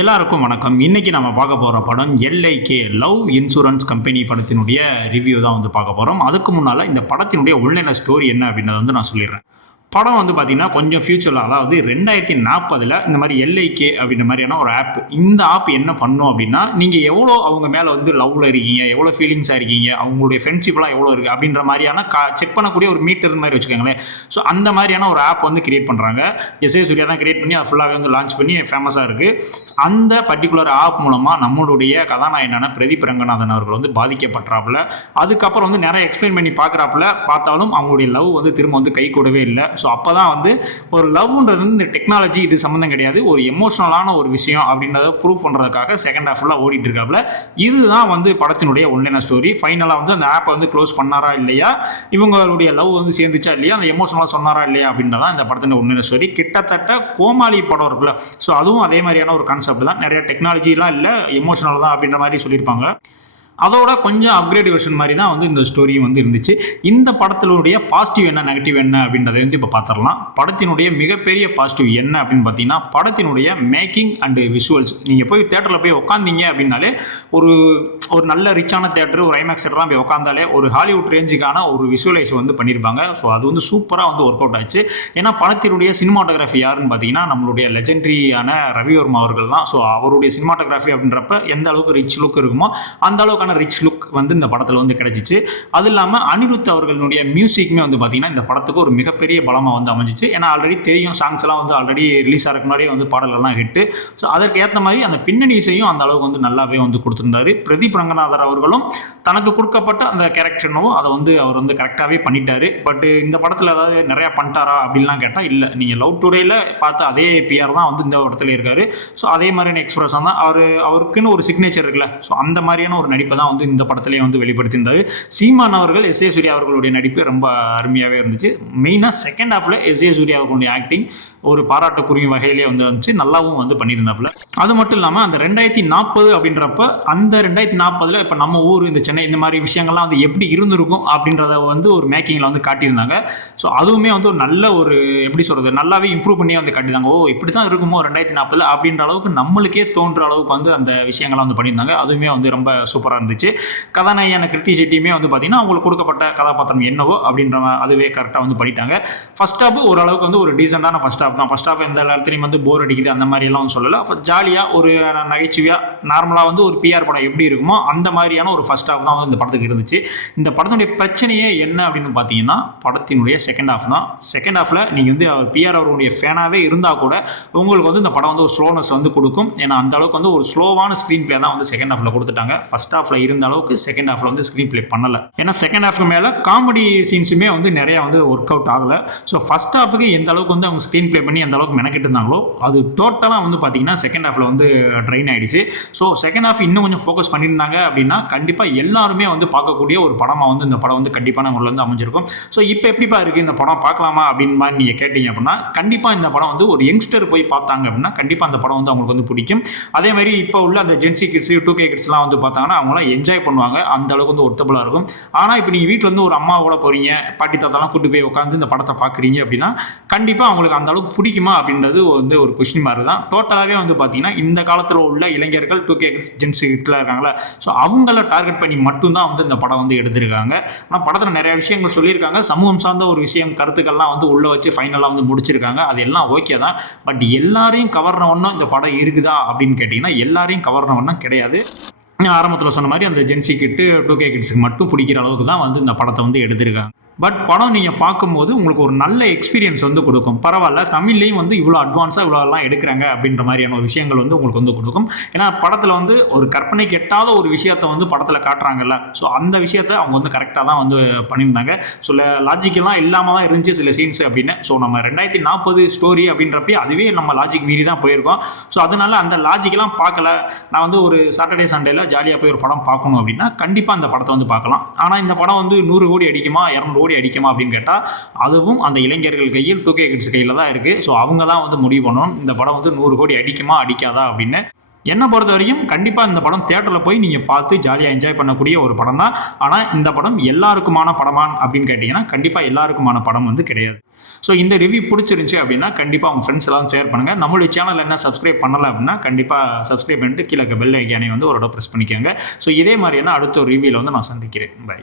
எல்லாருக்கும் வணக்கம். இன்னைக்கு நம்ம பார்க்க போற படம் எல்ஐகே லவ் இன்சூரன்ஸ் கம்பெனி படத்தினுடைய ரிவ்யூ தான் வந்து பார்க்க போறோம். அதுக்கு முன்னால இந்த படத்தினுடைய உள்நென ஸ்டோரி என்ன அப்படின்றத வந்து நான் சொல்லிடுறேன். படம் வந்து பார்த்தீங்கன்னா, கொஞ்சம் ஃபியூச்சர்ல அதாவது 2040ல இந்த மாரி எல்ஐகே அப்படின்ற மாரியான ஒரு ஆப். இந்த ஆப் என்ன பண்ணும் அப்படின்னா, நீங்க எவ்வளோ அவங்க மேல வந்து லவ்ல இருக்கீங்க, எவ்வளோ ஃபீலிங்ஸா இருக்கீங்க, அவங்களுடைய ஃப்ரெண்ட்ஷிப்லாம் எவ்வளோ இருக்கு அப்படின்ற மாரியான செக் பண்ணக்கூடிய ஒரு மீட்டர் மாரி வச்சுக்கோங்களேன். ஸோ அந்த மாரியான ஒரு ஆப் வந்து கிரியேட் பண்றாங்க. எஸ்.ஏ. சூர்யா தான் கிரியேட் பண்ணி, அது ஃபுல்லாவே வந்து லான்ச் பண்ணி ஃபேமஸா இருக்கு. அந்த பர்ட்டிகுலர் ஆப் மூலமா நம்மளுடைய கதாநாயகனான பிரதீப் ரங்கநாதன் அவர்கள் வந்து பாதிக்கப்பட்றாப்புல. அதுக்கப்புறம் வந்து நிறைய எக்ஸ்பிளைன் பண்ணி பார்த்தாலும் அவங்களுடைய லவ் வந்து திரும்ப வந்து கை கூடவே இல்ல. ஸோ அப்போ தான் வந்து ஒரு லவ்ன்றது இந்த டெக்னாலஜி இது சம்மந்தம் கிடையாது, ஒரு எமோஷனலான ஒரு விஷயம் அப்படின்றத ப்ரூவ் பண்ணுறதுக்காக செகண்ட் ஹாஃபில் ஓடிட்டு இருக்காப்புல. இதுதான் வந்து படத்தினுடைய உண்மையான ஸ்டோரி. ஃபைனலாக வந்து அந்த ஆப்பை வந்து க்ளோஸ் பண்ணாரா இல்லையா, இவங்களுடைய லவ் வந்து சேர்ந்துச்சா இல்லையா, அந்த எமோஷனலாக சொன்னாரா இல்லையா அப்படின்றதான் இந்த படத்தினுடைய உண்மையான ஸ்டோரி. கிட்டத்தட்ட கோமாளி படம் இருக்குல்ல, ஸோ அதுவும் அதே மாதிரியான ஒரு கான்செப்ட் தான். நிறைய டெக்னாலஜிலாம் இல்லை, எமோஷனல் தான் அப்படின்ற மாதிரி சொல்லியிருப்பாங்க. அதோட கொஞ்சம் அப்கிரேட் வெர்ஷன் மாதிரி தான் வந்து இந்த ஸ்டோரியும் வந்து இருந்துச்சு. இந்த படத்தினுடைய பாசிட்டிவ் என்ன, நெகட்டிவ் என்ன அப்படின்றத வந்து இப்போ பார்த்துடலாம். படத்தினுடைய மிகப்பெரிய பாசிட்டிவ் என்ன அப்படின்னு பார்த்தீங்கன்னா, படத்தினுடைய மேக்கிங் அண்ட் விஷுவல்ஸ். நீங்கள் போய் தேட்டரில் போய் உட்காந்தீங்க அப்படின்னாலே ஒரு ஒரு நல்ல ரிச்சான தேட்டர், ஒரு ஐமேக்ஸ் தேட்டர்லாம் போய் உட்காந்தாலே ஒரு ஹாலிவுட் ரேஞ்சுக்கான ஒரு விஷுவலைஸ் வந்து பண்ணியிருப்பாங்க. ஸோ அது வந்து சூப்பராக வந்து ஒர்க் அவுட் ஆச்சு. ஏன்னா படத்தினுடைய சினிமாட்டோகிராஃபி யாருன்னு பார்த்தீங்கன்னா, நம்மளுடைய லெஜெண்டரியான ரவிவர்மா அவர்கள் தான். ஸோ அவருடைய சினிமாட்டோகிராஃபி அப்படின்றப்ப எந்த அளவுக்கு ரிச் லுக் இருக்குமோ அந்த அளவுக்கான ரிச் லுக் வந்து இந்த படத்தில் வந்து கிடைச்சிச்சு. அது இல்லாமல் அனிருத் அவர்களுடைய மியூசிக்குமே வந்து பார்த்தீங்கன்னா இந்த படத்துக்கு ஒரு மிகப்பெரிய பலமாக வந்து அமைஞ்சிச்சு. ஏன்னா ஆல்ரெடி தெரியும், சாங்ஸ் எல்லாம் வந்து ஆல்ரெடி ரிலீஸ் ஆகிறதுக்கு முன்னாடியே வந்து பாடல்கள்லாம் ஹிட்டு. ஸோ அதற்கு ஏற்ற மாதிரி அந்த பின்னணி இசையும் அந்த அளவுக்கு வந்து நல்லாவே வந்து கொடுத்துருந்தாரு. பிரதீப் ரங்கநாதர் அவர்களும் தனக்கு கொடுக்கப்பட்ட அந்த கேரக்டர்னோ அதை வந்து அவர் வந்து கரெக்டாகவே பண்ணிட்டாரு. பட் இந்த படத்தில் ஏதாவது நிறையா பண்ணிட்டாரா அப்படின்லாம் கேட்டால் இல்லை. நீங்கள் லவ் டுடேல பார்த்த அதே பிஆர் தான் வந்து இந்த இடத்துல இருக்காரு. ஸோ அதே மாதிரியான எக்ஸ்பிரஷன் தான் அவருக்குன்னு ஒரு சிக்னேச்சர் இருக்குல்ல, ஸோ அந்த மாதிரியான ஒரு நடிப்பை தான் வந்து இந்த படத்திலேயே வந்து வெளிப்படுத்தியிருந்தாரு. சீமான் அவர்கள் எஸ்.ஏ. சூர்யா அவர்களுடைய நடிப்பு ரொம்ப அருமையாகவே இருந்துச்சு. மெயினாக செகண்ட் ஹாஃப்ல எஸ்.ஏ. சூர்யா அவர்களுடைய ஆக்டிங் ஒரு பாராட்டுக்குரிய வகையிலே வந்து வந்துச்சு, நல்லாவும் வந்து பண்ணியிருந்தாப்புல. அது மட்டும் இல்லாமல் அந்த 2040 அப்படின்றப்ப அந்த 2040ல் இப்போ நம்ம ஊர் இந்த சென்னை இந்த மாதிரி விஷயங்கள்லாம் வந்து எப்படி இருந்திருக்கும் அப்படின்றத வந்து ஒரு மேக்கிங்கில் வந்து காட்டியிருந்தாங்க. ஸோ அதுவுமே வந்து ஒரு நல்ல ஒரு எப்படி சொல்கிறது, நல்லாவே இம்ப்ரூவ் பண்ணியே வந்து காட்டியிருந்தாங்க. ஓ இப்படி தான் இருக்குமோ 2040 அப்படின்ற அளவுக்கு நம்மளுக்கே தோன்ற அளவுக்கு வந்து அந்த விஷயங்கள்லாம் வந்து பண்ணியிருந்தாங்க. அதுவுமே வந்து ரொம்ப சூப்பராக இருந்துச்சு. கதாநாயகியான கிருத்தி செட்டியுமே வந்து பார்த்தீங்கன்னா அவங்களுக்கு கொடுக்கப்பட்ட கதாபாத்திரம் என்னவோ அப்படின்ற அதுவே கரெக்டாக வந்து பண்ணிட்டாங்க. ஃபர்ஸ்ட் ஹாப் ஓரளவுக்கு வந்து ஒரு டீசெண்டான ஃபர்ஸ்ட் ஹாப் தான். ஃபர்ஸ்ட் ஹாப் எந்த இடத்துலையும் வந்து போர் அடிக்குது அந்த மாதிரி எல்லாம் வந்து சொல்லலை. ஜாலியாக ஒரு நகைச்சுவையாக நார்மலாக வந்து ஒரு பிஆர் படம் எப்படி இருக்குமோ அந்த மாதிரியான ஒரு ஃபர்ஸ்ட் ஹாப் தான் வந்து இந்த படத்துக்கு இருந்துச்சு. இந்த படத்தினுடைய பிரச்சனையே என்ன அப்படின்னு பார்த்தீங்கன்னா, படத்தினுடைய செகண்ட் ஹாஃப் தான். செகண்ட் ஹாஃபில் நீங்கள் வந்து பிஆர் அவருடைய ஃபேனாகவே இருந்தால் கூட உங்களுக்கு வந்து இந்த படம் வந்து ஒரு ஸ்லோனஸ் வந்து கொடுக்கும். ஏன்னா அந்த அளவுக்கு வந்து ஒரு ஸ்லோவான ஸ்க்ரீன் பிளே தான் வந்து செகண்ட் ஹாஃபில் கொடுத்துட்டாங்க. ஃபர்ஸ்ட் ஹாஃபில் இருந்த அளவுக்கு செகண்ட் ஹாஃபில் வந்து ஸ்க்ரீன் பிளே பண்ணலை. ஏன்னா செகண்ட் ஹாஃப்க்கு மேலே காமெடி சீன்ஸுமே வந்து நிறையா வந்து ஒர்க் அவுட் ஆகலை. ஸோ ஃபர்ஸ்ட் ஹாஃபுக்கு எந்த அளவுக்கு வந்து அவங்க ஸ்க்ரீன் பிளே பண்ணி எந்த அளவுக்கு மெனக்கிட்டு இருந்தாங்களோ அது டோட்டலாக வந்து பார்த்தீங்கன்னா செகண்ட் ஹாஃபில் வந்து ட்ரைன் ஆகிடுச்சு. ஸோ செகண்ட் ஹாஃப் இன்னும் கொஞ்சம் ஃபோக்கஸ் பண்ணியிருந்தாங்க அப்படின்னா கண்டிப்பாக எல்லாருமே வந்து பார்க்கக்கூடிய ஒரு படமாக வந்து இந்த படம் வந்து கண்டிப்பான முறையில் வந்து அமைஞ்சிருக்கும். ஸோ இப்போ எப்படிப்பா இருக்குது இந்த படம், பார்க்கலாமா அப்படின்னு மாதிரி நீங்கள் கேட்டீங்க அப்படின்னா கண்டிப்பாக இந்த படம் வந்து ஒரு யங்ஸ்டர் போய் பார்த்தாங்க அப்படின்னா கண்டிப்பாக அந்த படம் வந்து அவங்களுக்கு வந்து பிடிக்கும். அதே மாதிரி இப்போ உள்ள அந்த ஜென்சி கிட்ஸ் 2K கிட்ஸ்லாம் வந்து பார்த்தாங்கன்னா அவங்களாம் என்ஜாய் பண்ணுவாங்க, அந்த அளவுக்கு வந்து ஒர்த்தபுளாக இருக்கும். ஆனால் இப்போ நீங்கள் வீட்டில் வந்து ஒரு அம்மாவோட போகிறீங்க, பாட்டி தாத்தாலாம் கூட்டு போய் உட்காந்து இந்த படத்தை பார்க்குறீங்க அப்படின்னா கண்டிப்பாக அவங்களுக்கு அந்த அளவுக்கு பிடிக்குமா அப்படின்றது வந்து ஒரு கொஸ்டின் மாதிரி தான். டோட்டலாகவே வந்து பார்த்தீங்கன்னா இந்த காலத்தில் உள்ள இளைஞர்கள் 2K கிட்ஸ் ஜென்சி கிட்ஸ்லாம் இருக்காங்களா, ஸோ அவங்கள டார்கெட் பண்ணி மட்டும்தான் வந்து இந்த படம் வந்து எடுத்திருக்காங்க. ஆனால் படத்தில் நிறைய விஷயங்கள் சொல்லியிருக்காங்க, சமூகம் சார்ந்த ஒரு விஷயம் கருத்துக்கள்லாம் வந்து உள்ளே வச்சு ஃபைனலாக வந்து முடிச்சிருக்காங்க. அது எல்லாம் ஓகே தான். பட் எல்லாரையும் கவர்ன ஒன்றும் இந்த படம் இருக்குதா அப்படின்னு கேட்டிங்கன்னா எல்லாரையும் கவர்ன ஒன்றும் கிடையாது. ஆரம்பத்தில் சொன்ன மாதிரி அந்த ஜென்சி கிட்டு 2K கிட்ஸுக்கு மட்டும் பிடிக்கிற அளவுக்கு தான் வந்து இந்த படத்தை வந்து எடுத்திருக்காங்க. பட் படம் நீங்கள் பார்க்கும்போது உங்களுக்கு ஒரு நல்ல எக்ஸ்பீரியன்ஸ் வந்து கொடுக்கும். பரவாயில்ல, தமிழ்லையும் வந்து இவ்வளோ அட்வான்ஸாக இவ்வளோலாம் எடுக்கிறாங்க அப்படின்ற மாதிரியான ஒரு விஷயங்கள் வந்து உங்களுக்கு வந்து கொடுக்கும். ஏன்னா படத்தில் வந்து ஒரு கற்பனைக்கு எட்டாத ஒரு விஷயத்தை வந்து படத்தில் காட்டுறாங்கல்ல, ஸோ அந்த விஷயத்தை அவங்க வந்து கரெக்டாக தான் வந்து பண்ணியிருந்தாங்க. சில லாஜிக்கெல்லாம் இல்லாமல் தான் இருந்துச்சு சில சீன்ஸ் அப்படின்னு. ஸோ நம்ம 2040 ஸ்டோரி அப்படின்றப்ப அதுவே நம்ம லாஜிக் மீறி தான் போயிருக்கோம். ஸோ அதனால அந்த லாஜிக்கெல்லாம் பார்க்கல, நான் வந்து ஒரு சாட்டர்டே சண்டேல ஜாலியாக போய் ஒரு படம் பார்க்கணும் அப்படின்னா கண்டிப்பாக அந்த படத்தை வந்து பார்க்கலாம். ஆனால் இந்த படம் வந்து 100 கோடி அடிக்குமா 200 கோடி அடிக்குமா அப்படின்னு கேட்டால் அதுவும் அந்த இளைஞர்கள் கையில் 2K கிட்ஸ் கையில் தான் இருக்குது. ஸோ அவங்க தான் வந்து முடிவு பண்ணணும் இந்த படம் வந்து 100 கோடி அடிக்குமா அடிக்காதா அப்படின்னு. என்னை பொறுத்த வரைக்கும் கண்டிப்பாக இந்த படம் தியேட்டரில் போய் நீங்கள் பார்த்து ஜாலியாக என்ஜாய் பண்ணக்கூடிய ஒரு படம் தான். ஆனால் இந்த படம் எல்லாருக்குமான படமா அப்படின்னு கேட்டிங்கன்னா கண்டிப்பாக எல்லாருக்குமான படம் வந்து கிடையாது. ஸோ இந்த ரிவ்யூ பிடிச்சிருந்துச்சி அப்படின்னா கண்டிப்பாக உங்கள் ஃப்ரெண்ட்ஸ் எல்லாம் ஷேர் பண்ணுங்கள். நம்மளுடைய சேனல் என்ன சப்ஸ்கிரைப் பண்ணலை அப்படின்னா கண்டிப்பாக சப்ஸ்கிரைப் பண்ணிட்டு கீழே பெல் ஐக்கானை வந்து ஒரு ப்ரெஸ் பண்ணிக்கோங்க. ஸோ இதே மாதிரியான அடுத்த ஒரு ரிவ்யூவில் வந்து நான் சந்திக்கிறேன். பை.